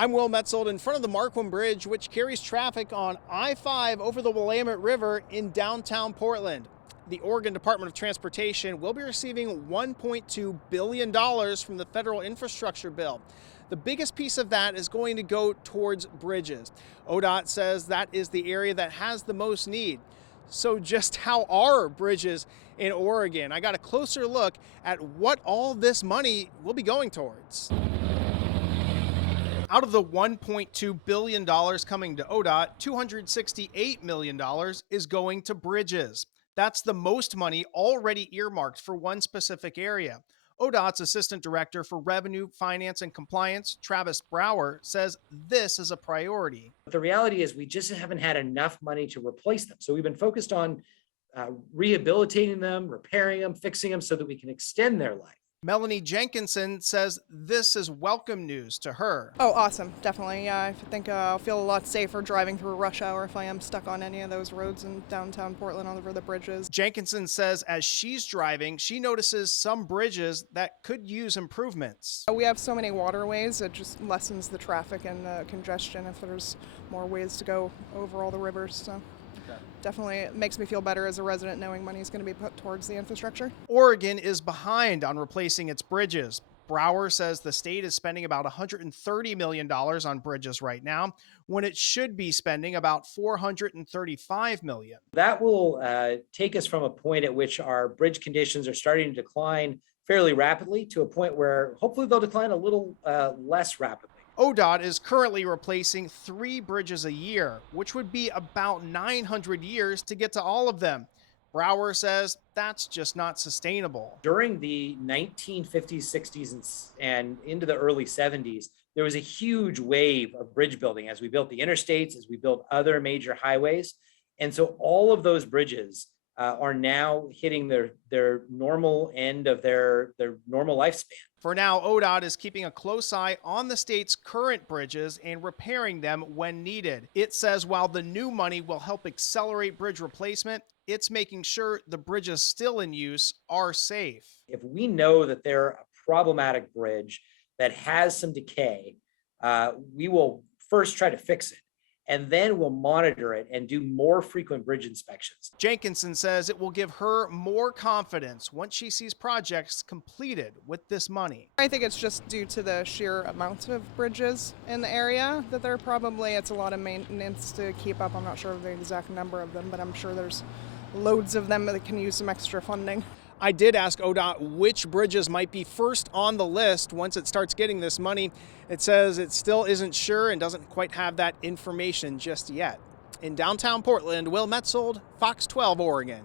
I'm Will Metzold in front of the Marquam Bridge, which carries traffic on I-5 over the Willamette River in downtown Portland. The Oregon Department of Transportation will be receiving $1.2 billion from the federal infrastructure bill. The biggest piece of that is going to go towards bridges. ODOT says that is the area that has the most need. So just how are bridges in Oregon? I got a closer look at what all this money will be going towards. Out of the $1.2 billion coming to ODOT, $268 million is going to bridges. That's the most money already earmarked for one specific area. ODOT's Assistant Director for Revenue, Finance, and Compliance, Travis Brower, says this is a priority. The reality is we just haven't had enough money to replace them. So we've been focused on rehabilitating them, repairing them, fixing them so that we can extend their life. Melanie Jenkinson says this is welcome news to her. Oh, awesome. Definitely. Yeah, I think I'll feel a lot safer driving through rush hour if I am stuck on any of those roads in downtown Portland over the bridges. Jenkinson says as she's driving, she notices some bridges that could use improvements. We have so many waterways, it just lessens the traffic and the congestion if there's more ways to go over all the rivers. So. Definitely it makes me feel better as a resident knowing money is going to be put towards the infrastructure. Oregon is behind on replacing its bridges. Brower says the state is spending about $130 million on bridges right now, when it should be spending about $435 million. That will take us from a point at which our bridge conditions are starting to decline fairly rapidly to a point where hopefully they'll decline a little less rapidly. ODOT is currently replacing 3 bridges a year, which would be about 900 years to get to all of them. Brower says that's just not sustainable. During the 1950s, 60s, and into the early 70s, there was a huge wave of bridge building as we built the interstates, as we built other major highways. And so all of those bridges are now hitting their normal end of their normal lifespan. For now, ODOT is keeping a close eye on the state's current bridges and repairing them when needed. It says while the new money will help accelerate bridge replacement, it's making sure the bridges still in use are safe. If we know that they're a problematic bridge that has some decay, we will first try to fix it, and then we'll monitor it and do more frequent bridge inspections. Jenkinson says it will give her more confidence once she sees projects completed with this money. I think it's just due to the sheer amount of bridges in the area that it's a lot of maintenance to keep up. I'm not sure of the exact number of them, but I'm sure there's loads of them that can use some extra funding. I did ask ODOT which bridges might be first on the list once it starts getting this money. It says it still isn't sure and doesn't quite have that information just yet. In downtown Portland, Will Metzold, Fox 12, Oregon.